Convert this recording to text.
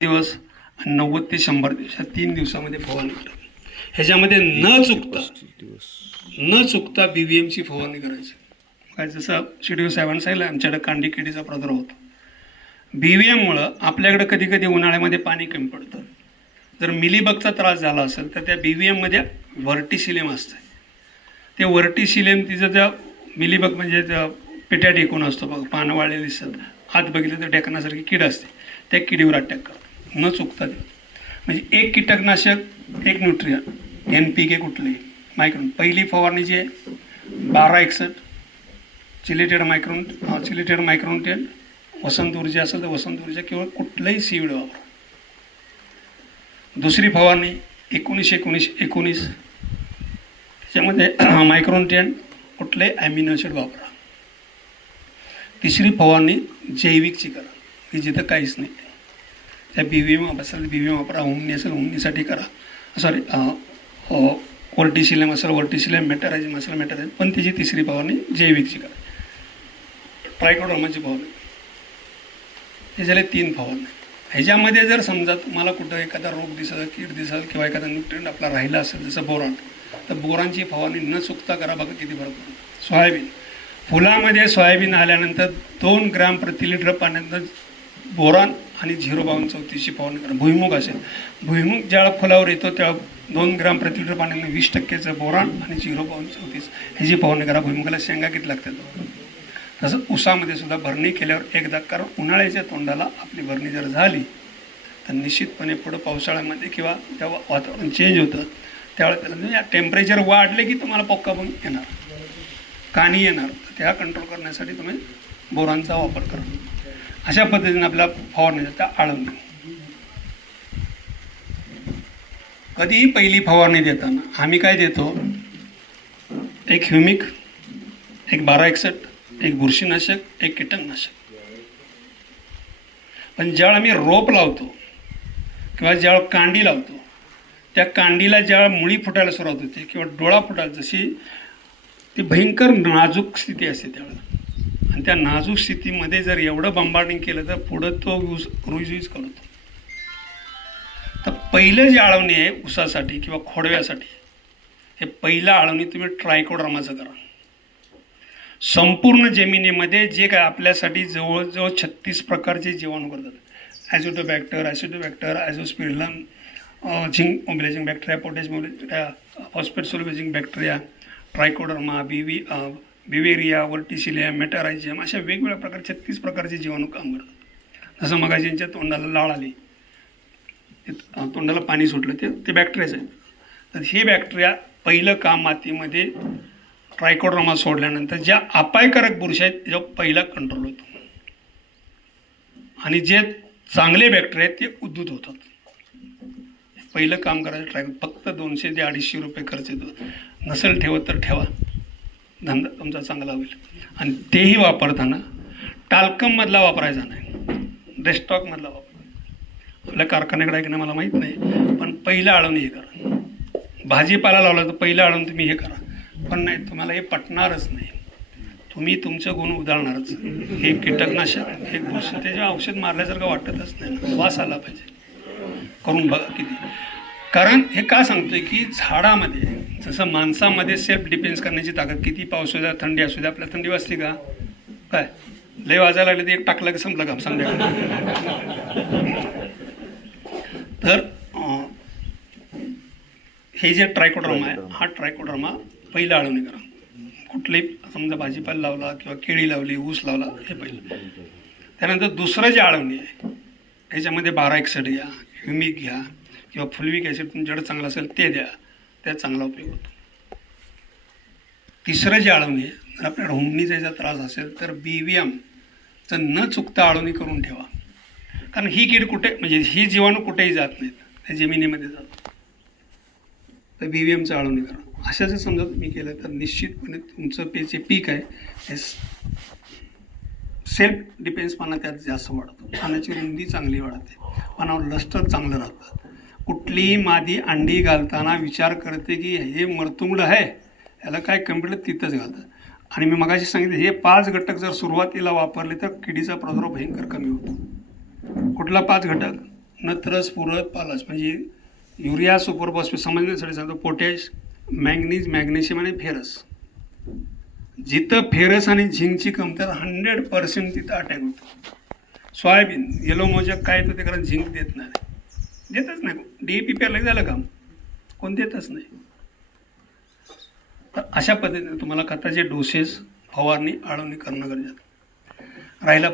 दिवस आणि नव्वद ते शंभर दिवस या तीन दिवसामध्ये फवारणी करावी. ह्याच्यामध्ये न चुकता न चुकता बी व्ही एमची फवारणी करायची. काय जसं शेड्यूल साहेबांनी सांगितलं आमच्याकडे कांडी किडीचा प्रादुर्भाव होतो. बी व्ही एममुळं आपल्याकडे कधी कधी उन्हाळ्यामध्ये पाणी कमी पडतं. जर मिलीबगचा त्रास झाला असेल तर त्या बी व्ही एममध्ये व्हर्टिसिलेम असतं ते व्हर्टिसिलेम तिचं त्या मिलीबग म्हणजे त्या पेट्या टेकून असतो बघ पानवाळे वाळलेली दिसतात आत बघितलं तर टेकण्यासारखी कीड असते. त्या किडीवर अटॅक करतात न चुकता ते म्हणजे एक कीटकनाशक एक न्यूट्रियन एन पी के कुठले मायक्रोन पहिली फवारणी जी आहे बारा एकसठ chelated micron chelated micron ten Vasant Urja असेल तर वसंत ऊर्जा किंवा कुठलंही सीड वापरा. दुसरी फवारणी एकोणीस एकोणीस एकोणीस. त्याच्यामध्ये मायक्रोन टेन कुठलंही ॲमिनो वापरा. तिसरी फवारणी जैविकची करा. की जिथं काहीच नाही. त्या बी व्ही एम असेल बी व्ही एम वापरा ओमनी असेल ओमनीसाठी करा. सॉरी वर्टिसिलेम असेल वर्टिसिलेम मेटरायझम असेल मेटरायझम पण त्याची तिसरी फवारणी जैविकची करा. ट्रायकोडर्माची फवारणी हे झाले तीन फवारणी ह्याच्यामध्ये जर समजा तुम्हाला कुठं एखादा रोग दिसल कीड दिसेल किंवा एखादा न्यूट्रिएंट आपला राहिला असेल जसं बोरान तर बोरांची फवारणी न चुकता करा बघा किती फरक पडतो. सोयाबीन. फुलामध्ये सोयाबीन आल्यानंतर दोन ग्रॅम प्रति लिटर पाण्यात बोरान आणि झिरो बावन्न चौतीसची फवारणी करा भुईमुग असेल. भुईमुग ज्या फुलावर येतो त्या दोन ग्राम प्रति लिटर पाण्याला वीस टक्क्याचं बोरान आणि झिरो बावन्न चौतीस. ह्याची फवारणी करा भुईमुगाला शेंगा किती लागतात? तसंच उसामध्ये सुद्धा भरणी केल्यावर एकदा कारण उन्हाळ्याच्या तोंडाला आपली भरणी जर झाली तर निश्चितपणे पुढं पावसाळ्यामध्ये किंवा जेव्हा वातावरण चेंज होतं त्यावेळेला त्याला म्हणजे या टेम्परेचर वाढले की तुम्हाला पक्का पण येणार. काणी येणार. तर त्या कंट्रोल करण्यासाठी तुम्ही बोरांचा वापर करा. अशा पद्धतीने आपल्या फवारणी त्या कधीही पहिली फवारणी देताना आम्ही काय देतो? एक ह्युमिक एक बारा एकसठ एक बुरशीनाशक एक कीटकनाशक. पण ज्यावेळेला आम्ही रोप लावतो किंवा ज्यावेळेला कांडी लावतो त्या कांडीला ज्यावेळेला मुळी फुटायला सुरुवात होते किंवा डोळा फुटायला जशी ती भयंकर नाजूक स्थिती असते त्यावेळेला आणि त्या नाजूक स्थितीमध्ये जर एवढं बंबार्डिंग केलं तर पुढं तो यूज रुईज यूज करतो. तर पहिलं जे आळवणी आहे उसासाठी किंवा खोडव्यासाठी हे पहिलं आळवणी तुम्ही ट्रायकोड्रामाचं करा. संपूर्ण जमिनीमध्ये जे काय आपल्यासाठी जवळजवळ छत्तीस प्रकारचे जीवाणू करतात. Azotobacter acidobacter azospirillum zinc mobilising bacteria potash mobilising phosphate solubilising bacteria trichoderma बिवी beauveria verticillium metarhizium अशा वेगवेगळ्या प्रकारचे छत्तीस प्रकारचे जीवाणू काम करतात. जसं मगाशींच्या तोंडाला लाळ आली तोंडाला पाणी सुटलं ते ते बॅक्टेरियाच आहेत. तर हे बॅक्टेरिया पहिलं काम मातीमध्ये ट्रायकोड्रोमा सोडल्यानंतर ज्या अपायकारक बुरशी आहेत त्याच्यावर पहिला कंट्रोल होतो. आणि जे चांगले बॅक्टेरिया आहेत ते उद्धूत होतात. पहिलं काम करायचं ट्राय फक्त दोनशे ते अडीचशे रुपये खर्च येतो. नसेल ठेवत तर ठेवा. धंदा तुमचा चांगला होईल. आणि तेही वापरताना टाल्कममधला वापरायचा नाही. डेस्टॉकमधला वापर. आपल्या कारखान्याकडे आहे की नाही मला माहीत नाही पण पहिलं आळून हे करा. भाजीपाला लावला तर पहिलं आळून तुम्ही हे करा. पण नाही तुम्हाला हे पटणारच नाही. तुम्ही तुमचं गुण उधळणारच हे कीटकनाशक हे गोष्ट त्याचे औषध मारल्यासारखं वाटतच नाही. ना वास आला पाहिजे. करून बघा किती. कारण हे का सांगतोय की झाडामध्ये जसं माणसामध्ये सेल्फ डिफेन्स करण्याची ताकद किती पाऊस असू द्या थंडी असू द्या आपल्याला थंडी वाजते का? काय? लय वाजायला लागले ते एक टाकलं की संपलं का संध्याकाळी. तर हे जे ट्रायकोड्रमा आहे हा ट्रायकोड्रमा पहिला आळवणी करा. कुठली? समजा भाजीपाला लावला किंवा केळी लावली ऊस लावला हे पहिलं. त्यानंतर दुसरं जे आळवणी आहे ह्याच्यामध्ये बारा एक्सेट घ्या ह्युमिक घ्या किंवा फुलविक ॲसिड तुमच्याकडे चांगलं असेल ते द्या. त्यात चांगला उपयोग होतो. तिसरं जे आळवणी आहे जर आपल्याला हुमणीचा याचा त्रास असेल तर बी व्ही एमचं न चुकता आळवणी करून ठेवा. कारण ही कीड कुठे म्हणजे ही जीवाणू कुठेही जात नाहीत. त्या जमिनीमध्ये जातात. तर बी व्ही एमचं आळवणी करा. अशा जर समजा तुम्ही केलं तर निश्चितपणे तुमचं पे जे पीक आहे हे सेल्फ डिपेन्सपणा त्यात जास्त वाढतो. पाण्याची रुंदी चांगली वाढते. पानावर लस्टर चांगलं राहतं कुठलीही मादी अंडी घालताना विचार करते की हे मरतुंगड आहे याला काय कम्प्युटर तिथंच घालतं आणि मी मगाशी सांगितलं हे पाच घटक जर सुरुवातीला वापरले तर किडीचा प्रादुर्भाव भयंकर कमी होतो. कुठला पाच घटक? नत्रस पुरत पालस म्हणजे युरिया सुपर फॉस्फेट समजण्यासाठी सांगतो पोटॅश मॅग्नीज मॅग्नेशियम आणि फेरस. जिथं फेरस आणि झिंकची कमतर हंड्रेड पर्सेंट तिथं अटॅक होतो. सोयाबीन येलो मोजक काय तर ते कारण झिंक देत नाही. देतच नाही. डी ए पी पेरलं झालं काम. कोण देतच नाही. तर अशा पद्धतीने तुम्हाला खताचे डोसेस फवारणी आळवणी करणं गरजेचं राहिला